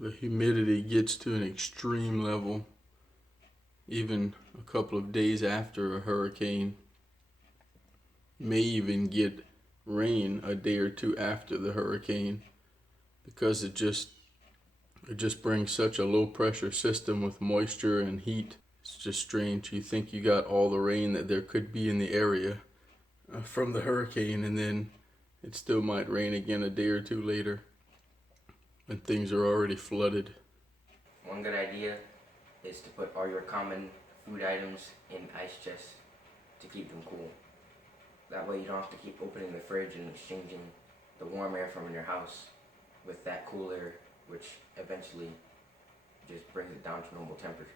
The humidity gets to an extreme level even a couple of days after a hurricane. You may even get rain a day or two after the hurricane because it just brings such a low pressure system with moisture and heat. It's just strange. You think you got all the rain that there could be in the area from the hurricane, and then it still might rain again a day or two later when things are already flooded. One good idea is to put all your common food items in ice chests to keep them cool. That way you don't have to keep opening the fridge and exchanging the warm air from your house with that cool air, which eventually just brings it down to normal temperature.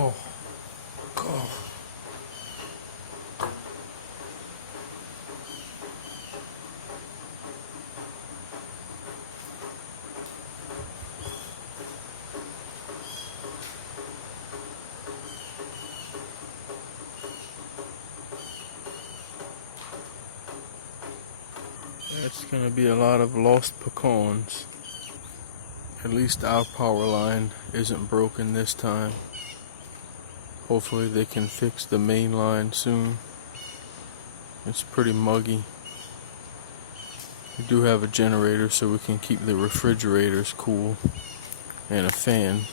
Oh, God. That's gonna be a lot of lost pecans. At least our power line isn't broken this time. Hopefully they can fix the main line soon. It's pretty muggy. We do have a generator so we can keep the refrigerators cool, and a fan.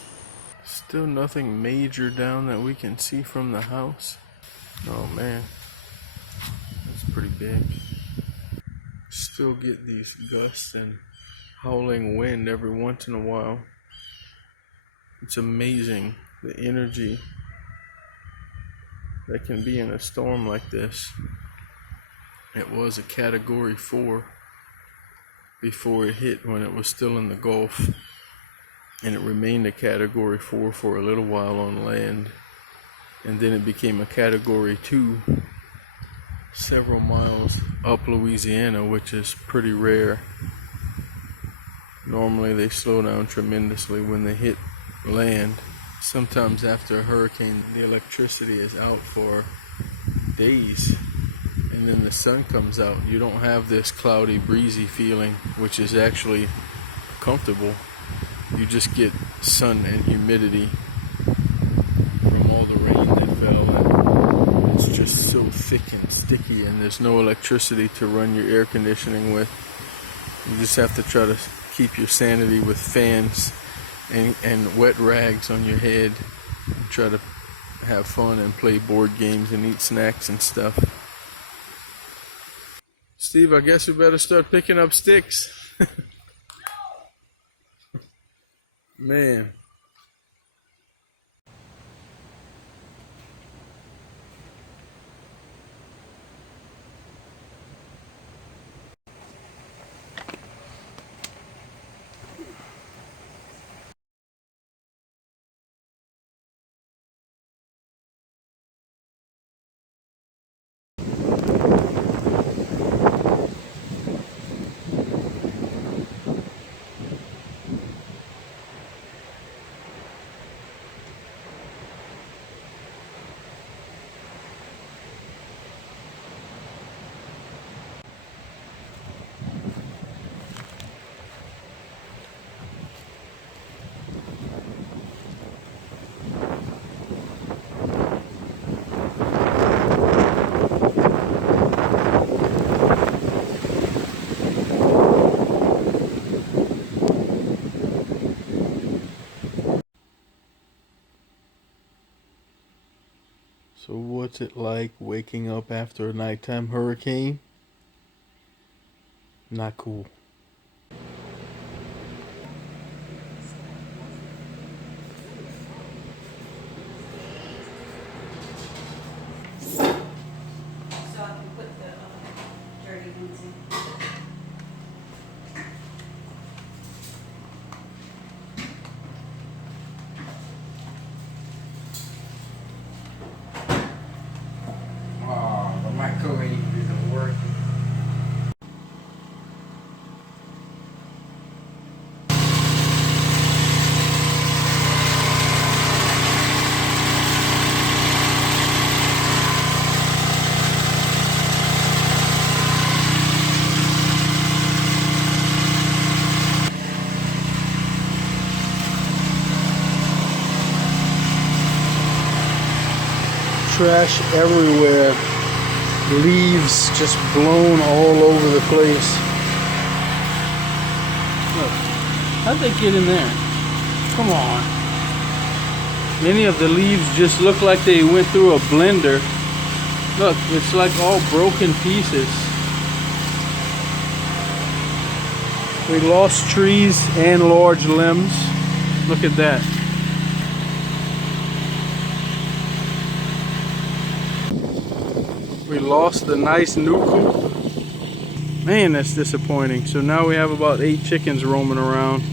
Still nothing major down that we can see from the house. Oh man, that's pretty big. Still get these gusts and howling wind every once in a while. It's amazing the energy that can be in a storm like this. It was a Category 4 before it hit, when it was still in the Gulf, and it remained a Category 4 for a little while on land, and then it became a Category 2 several miles up Louisiana, which is pretty rare. Normally they slow down tremendously when they hit land. Sometimes after a hurricane, the electricity is out for days, and then the sun comes out. You don't have this cloudy, breezy feeling, which is actually comfortable. You just get sun and humidity from all the rain that fell, and it's just so thick and sticky, and there's no electricity to run your air conditioning with. You just have to try to keep your sanity with fans and wet rags on your head. Try to have fun and play board games and eat snacks and stuff. Steve, I guess we better start picking up sticks. Man. what's it like waking up after a nighttime hurricane? Not cool. So I can put the dirty ones in. Oh, the microwave isn't working. Trash everywhere. Leaves just blown all over the place. Look, how'd they get in there? Come on. Many of the leaves just look like they went through a blender. Look, it's like all broken pieces. We lost trees and large limbs. Look at that. We lost the nice new coop. Man, that's disappointing. So now we have about 8 chickens roaming around.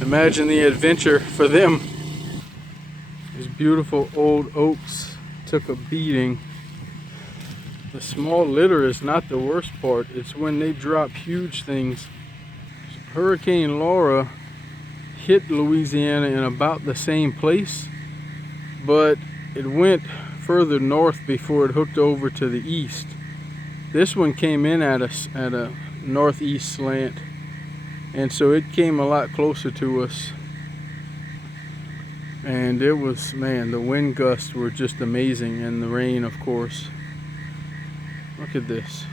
Imagine the adventure for them. These beautiful old oaks took a beating. The small litter is not the worst part. It's when they drop huge things. Hurricane Laura hit Louisiana in about the same place, but it went further north before it hooked over to the east. This one came in at a northeast slant, and so it came a lot closer to us. And it was, man, the wind gusts were just amazing, and the rain, of course. Look at this.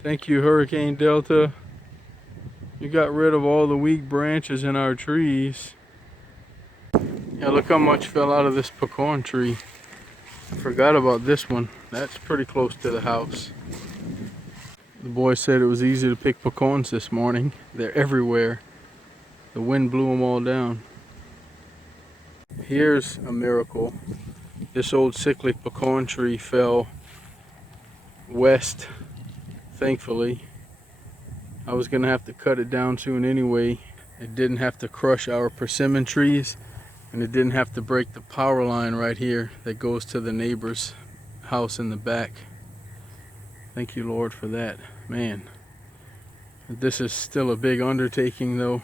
Thank you, Hurricane Delta. You got rid of all the weak branches in our trees. Yeah, look how much fell out of this pecan tree. I forgot about this one. That's pretty close to the house. The boy said it was easy to pick pecans this morning. They're everywhere. The wind blew them all down. Here's a miracle. This old sickly pecan tree fell west. Thankfully, I was gonna have to cut it down soon anyway. It didn't have to crush our persimmon trees, and it didn't have to break the power line right here that goes to the neighbor's house in the back. Thank you, Lord, for that. Man, this is still a big undertaking though.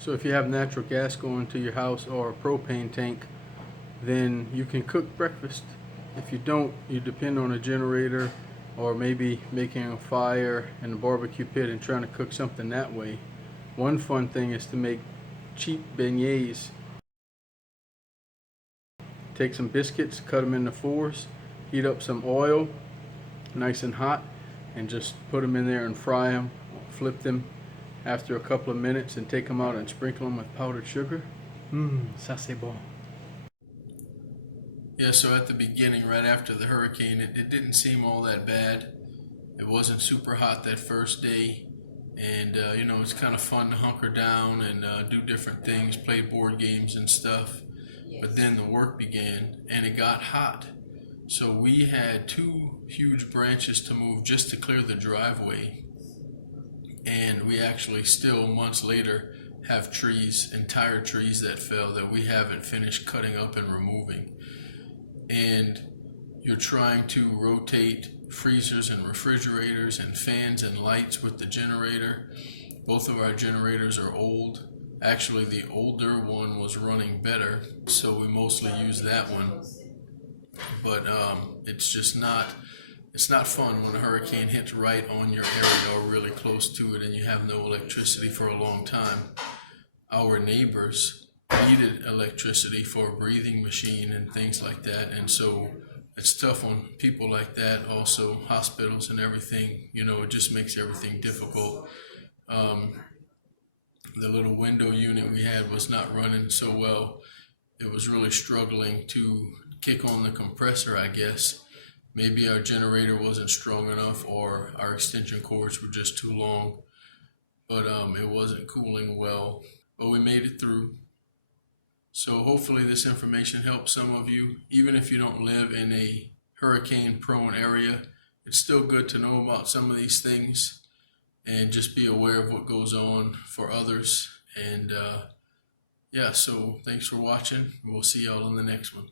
So if you have natural gas going to your house or a propane tank, then you can cook breakfast. If you don't, you depend on a generator or maybe making a fire in a barbecue pit and trying to cook something that way. One fun thing is to make cheap beignets. Take some biscuits, cut them into 4s, heat up some oil, nice and hot, and just put them in there and fry them, flip them after a couple of minutes and take them out and sprinkle them with powdered sugar. Ça c'est bon. Yeah, so at the beginning, right after the hurricane, it didn't seem all that bad. It wasn't super hot that first day, and you know, it's kind of fun to hunker down and do different things, play board games and stuff. But then the work began, and it got hot. So we had 2 huge branches to move just to clear the driveway. And we actually still, months later, have trees, entire trees that fell that we haven't finished cutting up and removing. And you're trying to rotate freezers and refrigerators and fans and lights with the generator. Both of our generators are old. Actually, the older one was running better, so we mostly use that one. But it's just not, it's not fun when a hurricane hits right on your area or really close to it and you have no electricity for a long time. Our neighbors needed electricity for a breathing machine and things like that. And so it's tough on people like that, also hospitals and everything. You know, it just makes everything difficult. The little window unit we had was not running so well. It was really struggling to kick on the compressor, I guess. Maybe our generator wasn't strong enough or our extension cords were just too long, but it wasn't cooling well. But we made it through. So hopefully this information helps some of you. Even if you don't live in a hurricane prone area, it's still good to know about some of these things and just be aware of what goes on for others. And yeah, so thanks for watching. We'll see y'all in the next one.